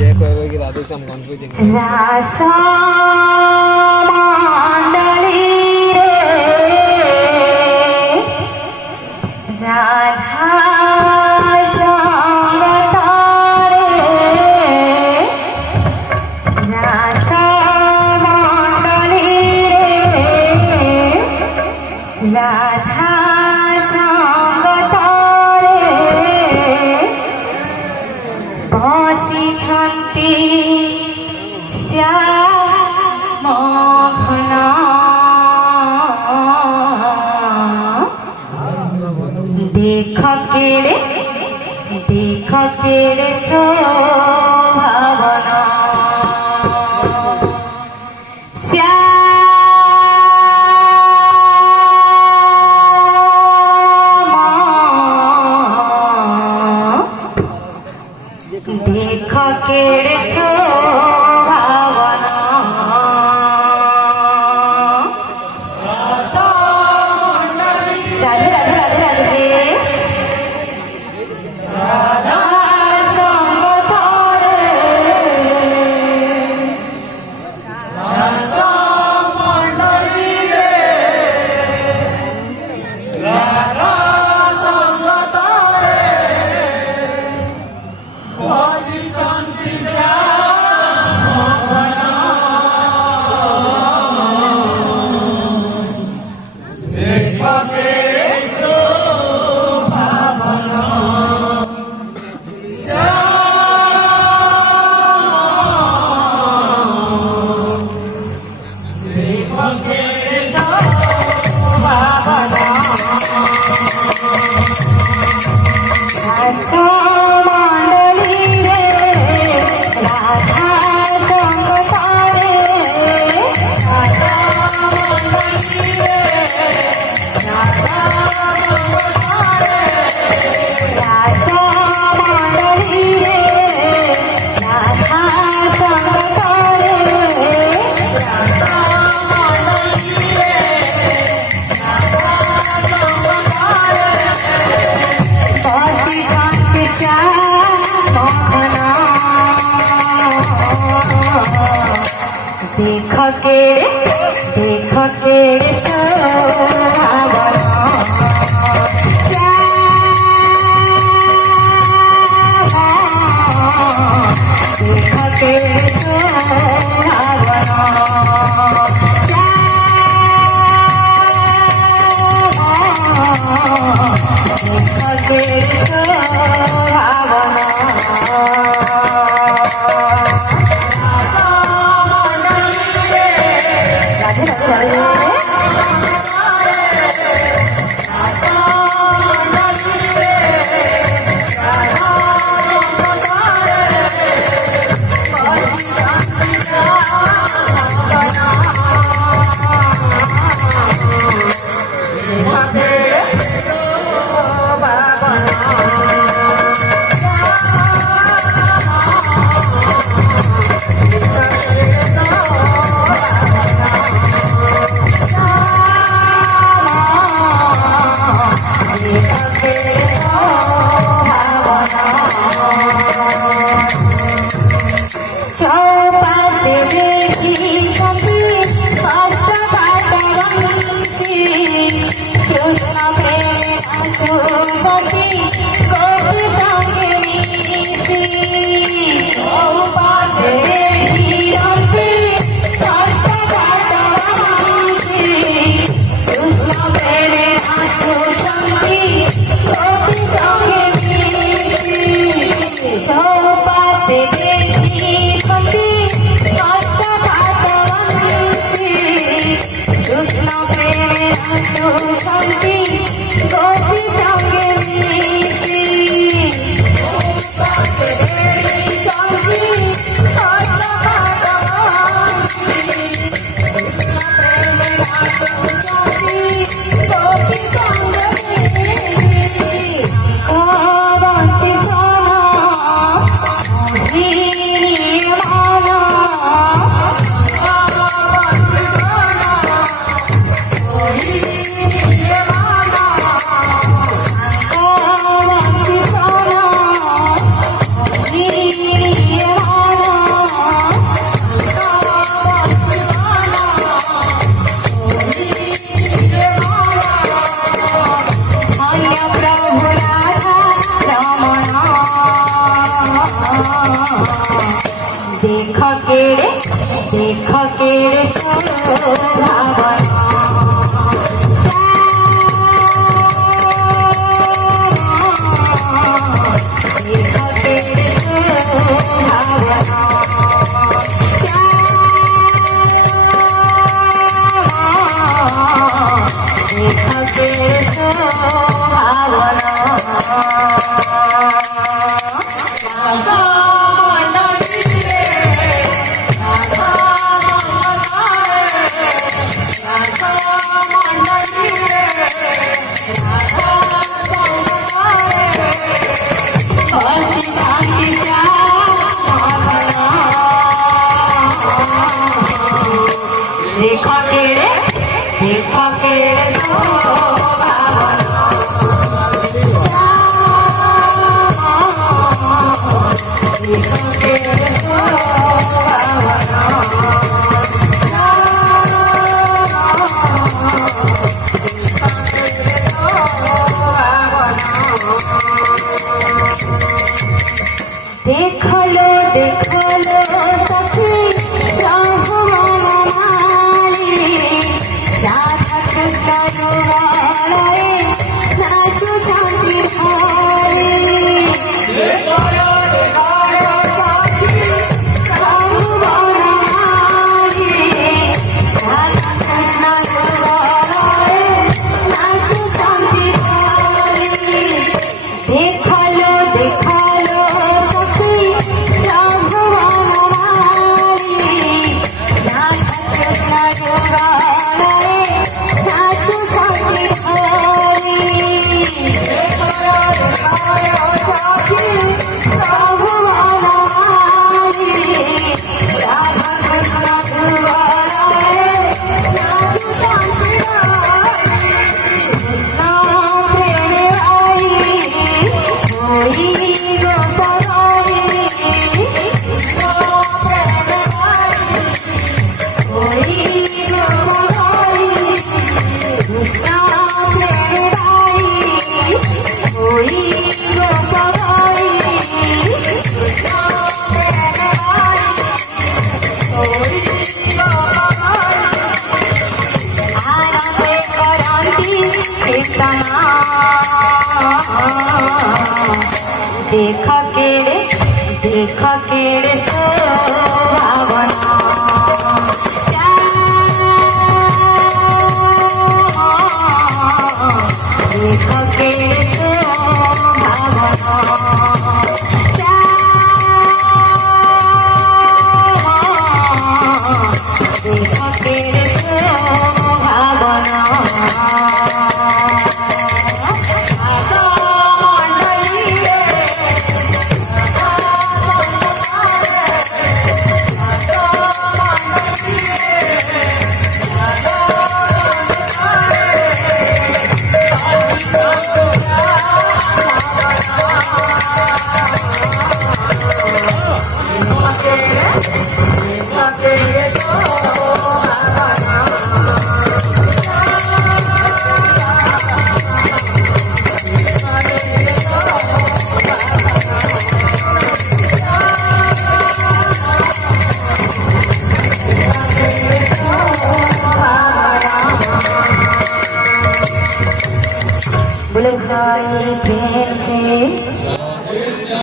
जय कहवे की राधे श्याम कन्फ्यूजिंग रासा मंडली रे राधा संगतारे रासा मंडली रे राधा बसिछन्ति श्यामघन देख केड़े शोभावन देख केड़े शोभावन राधे राधे राधे राधे राधा संग तारे राधा मंडली रे राधा संग तारे बसिछन्ति श्यामघन देख केड़े शोभावन देख केड़े शोभावन रासा मंडली रे राधा संग तारे राधा मंडली रे राधा संग तारे रासा मंडली रे राधा संग तारे राधा मंडली रे राधा संग तारे बसिछन्ति श्यामघन देख केड़े शोभावन देख केड़े शोभावन देख केड़े शोभावन राधे राधे चौपासे देखी कपी कष्ट काटवंसी कृष्ण प्रेमे नाचो सखी गोपी संगे मिसी चौपासे देखी कपी कष्ट काटवंसी कृष्ण प्रेमे नाचो सखी गोपी संगे मिसी चौपासे देखी कृष्ण प्रेमे नाचो सखी गोपी संगे मिसी सखी कष्ट काटवंसी प्रेमे नाचो सखी गोपी संगे मिसी बंसी सोना देख केड़े शोभावन देखा केड़े देखलो सखी नाचो झांकी देख केड़े शोभावन देख केड़े शोभावन देख केड़े शोभावन बोले भाई प्रेम से